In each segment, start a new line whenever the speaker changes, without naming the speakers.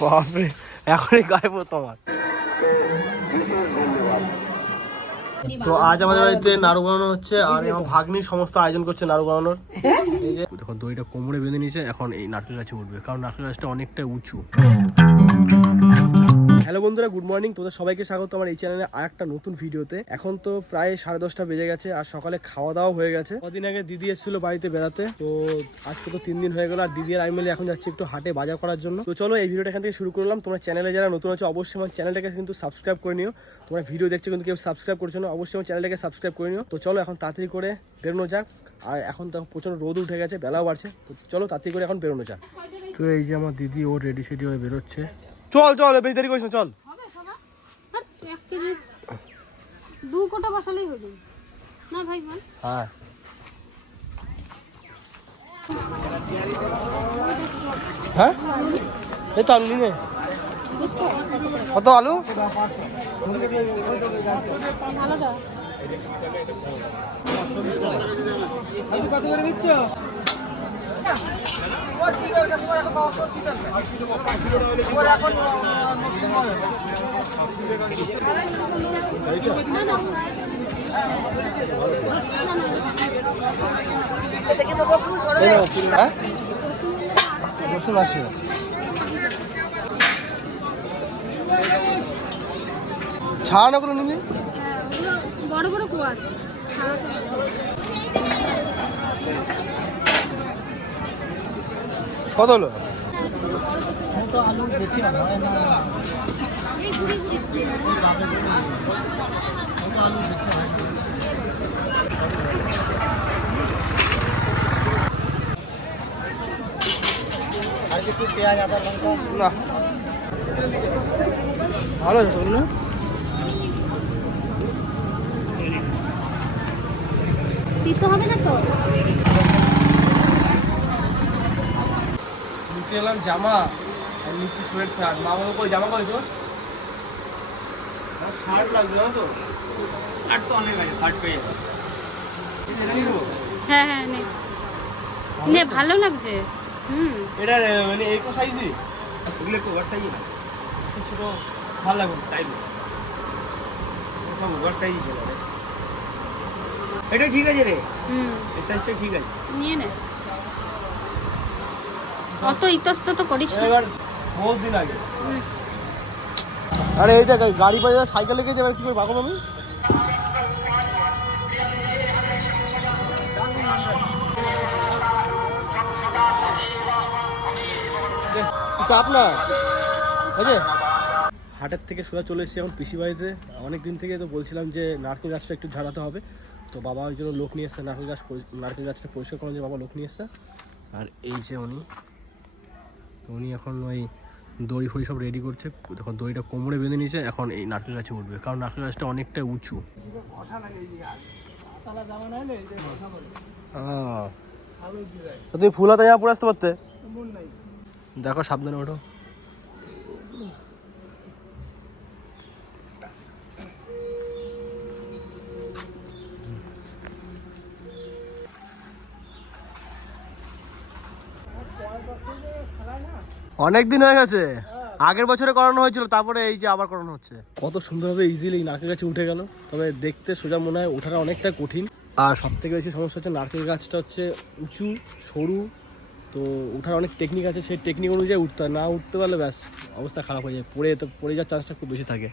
বাপরে এখনই গায়ে তোমার তো আজ আমাদের বাড়িতে নাড়ু বানানো হচ্ছে আর আমার ভাগ্নি সমস্ত আয়োজন করছে নাড়ু বানানোর। দেখো দইটা কোমরে বেঁধে নিয়েছে এখন এই নারকেল গাছে উঠবে কারণ নারকেল গাছটা অনেকটা উঁচু। হ্যালো বন্ধুরা গুড মর্নিং তোদের সবাইকে স্বাগত আমার এই চ্যানেলে আর একটা নতুন ভিডিওতে। এখন তো প্রায় সাড়ে দশটা বেজে গেছে আর সকালে খাওয়া দাওয়া হয়ে গেছে। কদিন আগে দিদি এসেছিল বাড়িতে বেড়াতে, তো আজকে তো তিন দিন হয়ে গেল আর দিদি আর আমি এখন যাচ্ছি একটু হাটে বাজার করার জন্য। তো চলো এই ভিডিওটা এখান থেকে শুরু করলাম। তোমার চ্যানেলে যারা নতুন আছে, অবশ্যই আমার চ্যানেলটাকে কিন্তু সাবস্ক্রাইব করে নিও। তোমরা ভিডিও দেখছ কিন্তু কেউ সাবস্ক্রাইব করছ না, অবশ্যই আমার চ্যানেলটাকে সাবস্ক্রাইব করে নিও। তো চলো এখন তাড়াতাড়ি করে বেরোনো যাক। আর এখন তো প্রচণ্ড রোদ উঠে গেছে, বেলাও বাড়ছে। তো চলো তাড়াতাড়ি করে এখন বেরোনো যাক। তো এই যে আমার দিদি, ও রেডি সেডি হয়ে বেরোচ্ছে। চল চল বেশি দেরি করিস না চল।
দু কোটা বসালেই হয়ে যাবে। না ভাই বল।
হ্যাঁ। হ্যাঁ? এই তো আলু নিয়ে কত আলু? হ্যাঁ রসুন আছে ছাড়ানো
হ্যাঁ, ওগুলো বড় বড় কুয়া আছে
কত হলো? না। ভালো আছে চলুন
দিতে হবে না তো?
নিতে এলাম জামা আর নিচ্ছি সোয়েট শার্ট মা বাবা করে জামা করে তোর? শার্ট লাগবে না তো? শার্ট তো অনেক আছে শার্ট পেয়ে যাবে।
হ্যাঁ হ্যাঁ নে। নে ভালো লাগছে। হুম।
এটা মানে এই কো সাইজই এগুলো একটু ওভার সাইজই না। ছোট ভালো লাগবে তাই সব ওভার সাইজই চলে রে এটা ঠিক আছে রে।
হুম।
এই সাইজটা ঠিক আছে।
নিয়ে নে। অত ইতস্তত করিস না।
এবার বহুত দিন আগে। আরে এই দেখ গাড়ি পাই সাইকেল লেগে যাবে কি করে ভাগো আমি? চাপ না। বুঝে হাটের থেকে সোজা চলে এসেছি এখন পিসি বাড়িতে। অনেক দিন থেকে তো বলছিলাম যে নারকেল গাছটা একটু ঝাড়াতে হবে। তো বাবা ওই জন্য লোক নিয়ে এসছে নারকেল গাছ নারকেল গাছটা পরিষ্কার করার জন্য বাবা লোক নিয়ে এসছে। আর এই যে উনি তো উনি এখন ওই দড়ি ফড়ি সব রেডি করছে। তখন দড়িটা কোমরে বেঁধে নিয়েছে এখন এই নারকেল গাছে উঠবে। কারণ নারকেল গাছটা অনেকটা উঁচু। তুমি ফুল হাতে যাওয়া পড়ে আসতে পারতে? দেখো সাবধানে ওঠো। অনেক দিন হয়ে গেছে। আগের বছরে করানো হয়েছিল, তারপরে এই যে আবার করানো হচ্ছে। কত সুন্দরভাবে ইজিলি নারকেল গাছে উঠে গেল। তবে দেখতে সোজা মনে হয় ওঠাটা অনেকটা কঠিন। আর সব থেকে বেশি সমস্যা হচ্ছে নারকেল গাছটা হচ্ছে উঁচু, সরু। তো ওঠার অনেক টেকনিক আছে, সেই টেকনিক অনুযায়ী উঠতে হয়। না উঠতে পারলে ব্যাস, অবস্থা খারাপ হয়ে যায়। পড়ে তো, পড়ে যাওয়ার চান্সটা খুব বেশি থাকে।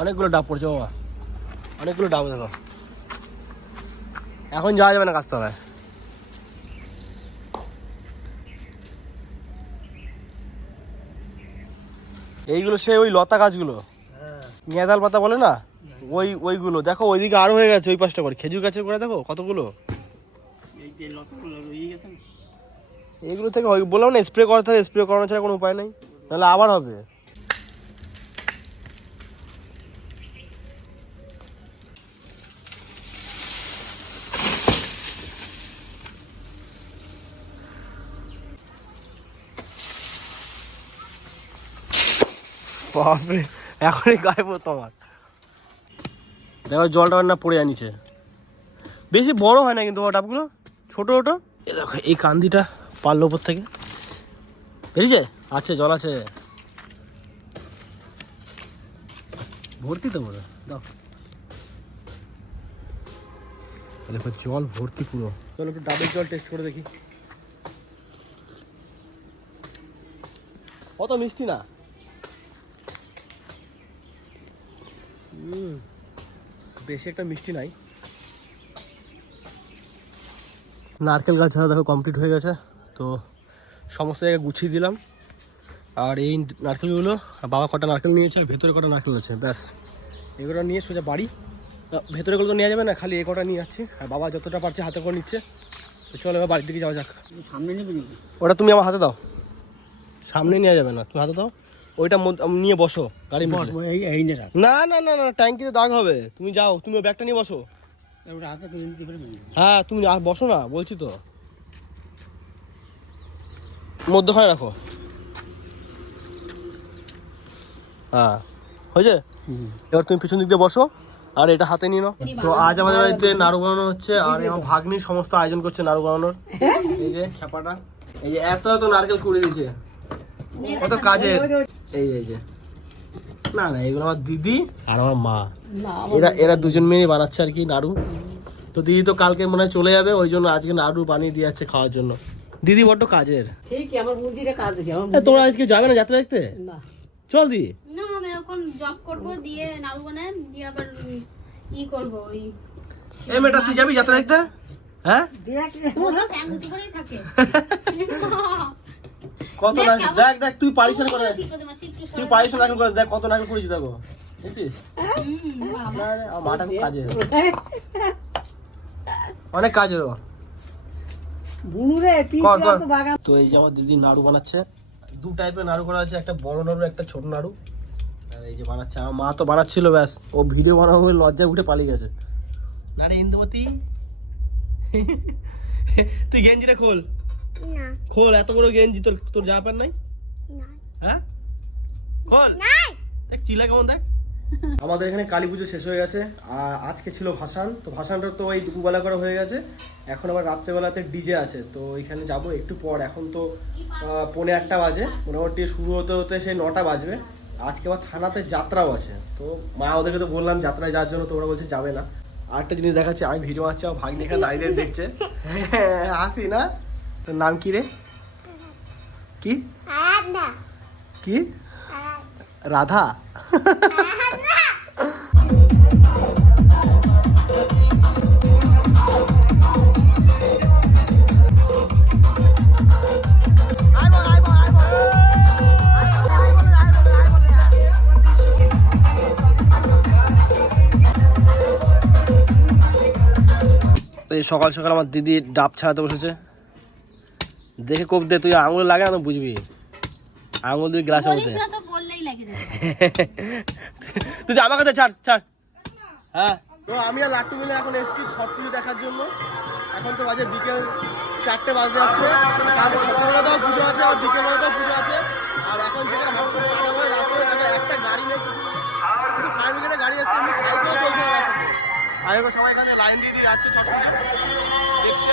অনেকগুলো ডাব পড়ছে বাবা। অনেকগুলো ডাব দেখো। এখন যাওয়া যাবে না কাজটা হবে এইগুলো সে ওই লতা গাছগুলো। মেয়াদাল পাতা বলে না? ওই ওইগুলো। দেখো ওইদিকে আরও হয়ে গেছে ওই পাশটা করে। খেজুর গাছের করে দেখো কতগুলো? এইগুলো থেকে ওই বললাম না স্প্রে করা হবে স্প্রে করানো ছাড়া কোনো উপায় নেই। তাহলে আবার হবে। বাপরে, এখনই গায়ে পড়তো আমার। দেখো, জলটা না পড়ে আনিছে। বেশি বড় হয় না কিন্তু ডাবগুলো, ছোট ছোট। এ দেখো, এই কান্দিটা পারল উপর থেকে। বেরিয়েছে? আছে, জল আছে। ভর্তি তো পুরো দাও। দেখো, জল ভর্তি পুরো। চলো একটু ডাবের জল টেস্ট করে দেখি। অত মিষ্টি না। বেশি একটা মিষ্টি নাই। নারকেল গাছ ছাড়া দেখো কমপ্লিট হয়ে গেছে। তো সমস্ত জায়গায় গুছিয়ে দিলাম। আর এই নারকেলগুলো বাবা কটা নারকেল নিয়েছে আর ভেতরে কটা নারকেল আছে ব্যাস। এগুলো নিয়ে সোজা বাড়ি। ভেতরেগুলো তো নেওয়া যাবে না খালি এ কটা নিয়ে যাচ্ছি। আর বাবা যতটা পারছে হাতে করে নিচ্ছে। তো চলো এবার বাড়ির দিকে যাওয়া যাক।
সামনে নেবে
ওটা তুমি আমার হাতে দাও। সামনে নেওয়া যাবে না। তুমি হাতে দাও। ওইটা মধ্য- নিয়ে বসো গাড়ি
এই এই নে
না না না ট্যাঙ্কিতে দাগ হবে। তুমি যাও তুমি ব্যাগটা নিয়ে বসো। হ্যাঁ তুমি বসো না বলছি তো। মধ্যখানে রাখো। হ্যাঁ হয়েছে? এবার তুমি পিছন দিক দিয়ে বসো আর এটা হাতে নিয়ে নাও। তো আজ আমাদের বাড়িতে নাড়ু বানানো হচ্ছে আর আমার ভাগ্নি সমস্ত আয়োজন করছে নাড়ু বানানোর। এই যে খ্যাপাটা এই যে এত এত নারকেল কুড়ে দিয়েছে। কত কাজের? এই যে, এই যে। না না এগুলো আমার দিদি আর আমার মা। এরা এরা দুজন মিলে বানাচ্ছে আর কি নাড়ু। তো দিদি তো কালকে মনে হয় চলে যাবে ওই জন্য আজকে নাড়ু বানিয়ে দিয়ে যাচ্ছে খাওয়ার জন্য। দিদি বড্ড কাজের।
ঠিক আমার বুদ্ধিটা কাজ দেখি আমার
তোমরা আজকে যাবে না যাত্রা দেখতে?
না।
চল দি
না আমি এখন জব করব দিয়ে নাড়ু বানায় দিয়ে আবার ই করব ওই
এ মেয়েটা তুই যাবি যাত্রা দেখতে? হ্যাঁ?
করেই থাকে।
কত নারকেল? দেখ দেখ তুই পারিস না করে। তুই। পারিস না করে দেখ কত নারকেল করেছি দেখো। বুঝছিস মাটা খুব কাজের অনেক কর, কর।
তো
তো এই যে আমার দিদি নাড়ু বানাচ্ছে। দু টাইপের নাড়ু করা আছে একটা বড় নাড়ু একটা ছোট নাড়ু। আর এই যে বানাচ্ছে আমার মা তো বানাচ্ছিল ব্যাস। ও ভিডিও বানাবো বলে লজ্জায় উঠে পালিয়ে গেছে। না রে ইন্দুমতি। তুই গেঞ্জিটা খোল।
না।
খোল এত বড় গেঞ্জি তোর তোর জামা প্যান্ট নাই?
না।
হ্যাঁ? খোল। দেখ চিলা কেমন দেখ। আমাদের এখানে কালী পুজো শেষ হয়ে গেছে। আর আজকে ছিল ভাসান। তো ভাসানটা তো ওই দুপুরবেলা করে হয়ে গেছে। এখন আবার রাত্রেবেলাতে ডিজে আছে। তো এখানে যাব একটু পর। এখন তো পৌনে একটা বাজে। মোটামুটি শুরু হতে হতে সেই নটা বাজবে। আজকে আবার থানাতে যাত্রাও আছে। তো মা ওদেরকে তো বললাম যাত্রায় যাওয়ার জন্য তো ওরা বলছে যাবে না। আরেকটা জিনিস দেখাচ্ছি। আমি ভিডিও আছি আমার ভাগ্নি এখানে দাঁড়িয়ে দাঁড়িয়ে দেখছে। হাসি না? তোর নাম কি রে? কি? কি? রাধা। এই সকাল সকাল আমার দিদি ডাব ছাড়াতে বসেছে। দেখে কোপ দে তুই আঙুল লাগে না বুঝবি। আঙুল দিয়ে গ্লাসের মধ্যে
বলিস না তো বললেই লাগে
তুই আমার কাছে ছাড় ছাড়। হ্যাঁ। তো আমি আর লাট্টু মিলে এখন এসেছি ছট পুজো দেখার জন্য। এখন তো বাজে বিকেল চারটে বাজতে যাচ্ছে। কালকে সকালবেলাতেও পুজো আছে আর বিকেলবেলাতেও পুজো আছে। আর এখন যেখানে হসপিটাল রাস্তায় দেখা একটা গাড়ি নেই। শুধু ফায়ার ব্রিগেডের গাড়ি আসছে এমনি সাইকেলও চলছে না রাস্তাতে। আর এখন সবাই এখানে লাইন দিয়ে দিয়ে যাচ্ছে ছট পুজো দেখতে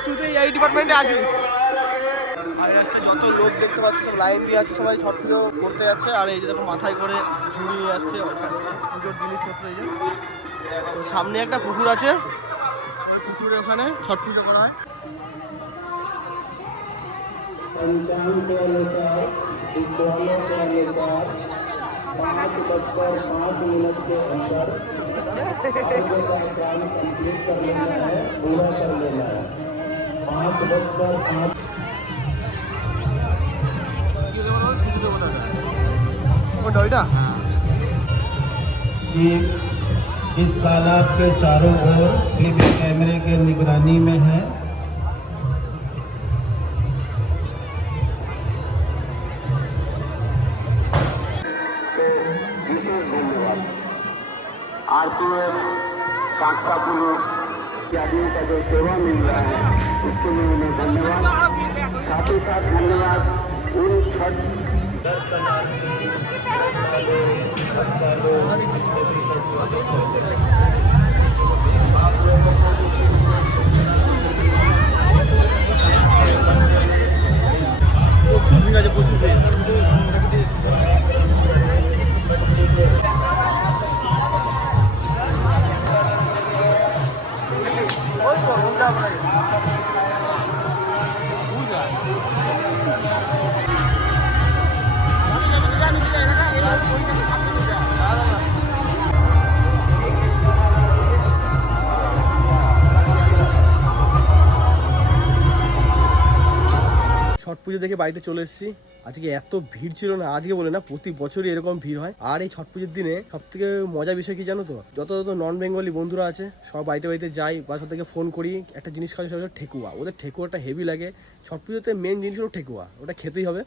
তুই তো এই ডিপার্টমেন্টে আছিস আর রাস্তায় যত লোক দেখতে পাচ্ছি সব লাইন দিয়ে যাচ্ছে সবাই ছট পুজো করতে যাচ্ছে আর এই যে দেখো মাথায় করে ঝুড়ি নিয়ে যাচ্ছে পুজোর জিনিসপত্র এই যে সামনে একটা পুকুর আছে ওই পুকুরে ওখানে ছট পুজো করা হয় पाँच बजकर
पाँच इस तालाब के चारों ओर सीधे कैमरे के निगरानी में है।
आरपीएफ कांसा पुलिस इत्यादियों का जो सेवा मिल रहा है, उसके लिए उन्हें धन्यवाद। साथ ही साथ धन्यवाद उन छठ
পুজো দেখে বাড়িতে চলে এসেছি। আজকে এত ভিড় ছিল না, আজকে বলে না, প্রতি বছরই এরকম ভিড় হয়। আর এই ছট পুজোর দিনে সব থেকে মজা বিষয় কি জানো তো? যত যত নন বেঙ্গলি বন্ধুরা আছে, সব বাড়িতে বাড়িতে যাই, বা সব থেকে ফোন করি, একটা জিনিস খাওয়া সেটা ঠেকুয়া। ওদের ঠেকুয়াটা হেভি লাগে। ছট পুজোতে মেন জিনিস হলো ঠেকুয়া, ওটা খেতেই হবে।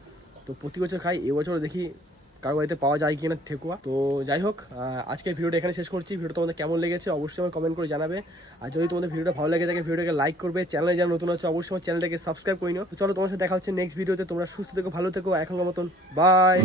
তো প্রতি বছর খাই এবছর দেখি কারও বাড়িতে পাওয়া যায় কি না ঠেকুয়া। তো যাই হোক আজকের ভিডিওটা এখানে শেষ করছি। ভিডিও তোমাদের কেমন লেগেছে অবশ্যই আমার কমেন্ট করে জানাবে। আর যদি তোমাদের ভিডিওটা ভালো লাগে থাকে, ভিডিওটাকে লাইক করবে। চ্যানেলে যারা নতুন হচ্ছে অবশ্যই আমার চ্যানেলটাকে সাবস্ক্রাইব করে নিও। চলো তোমার সাথে দেখা হচ্ছে নেক্সট ভিডিওতে তোমরা সুস্থ থেকো, ভালো থেকো। এখনকার মতন বাই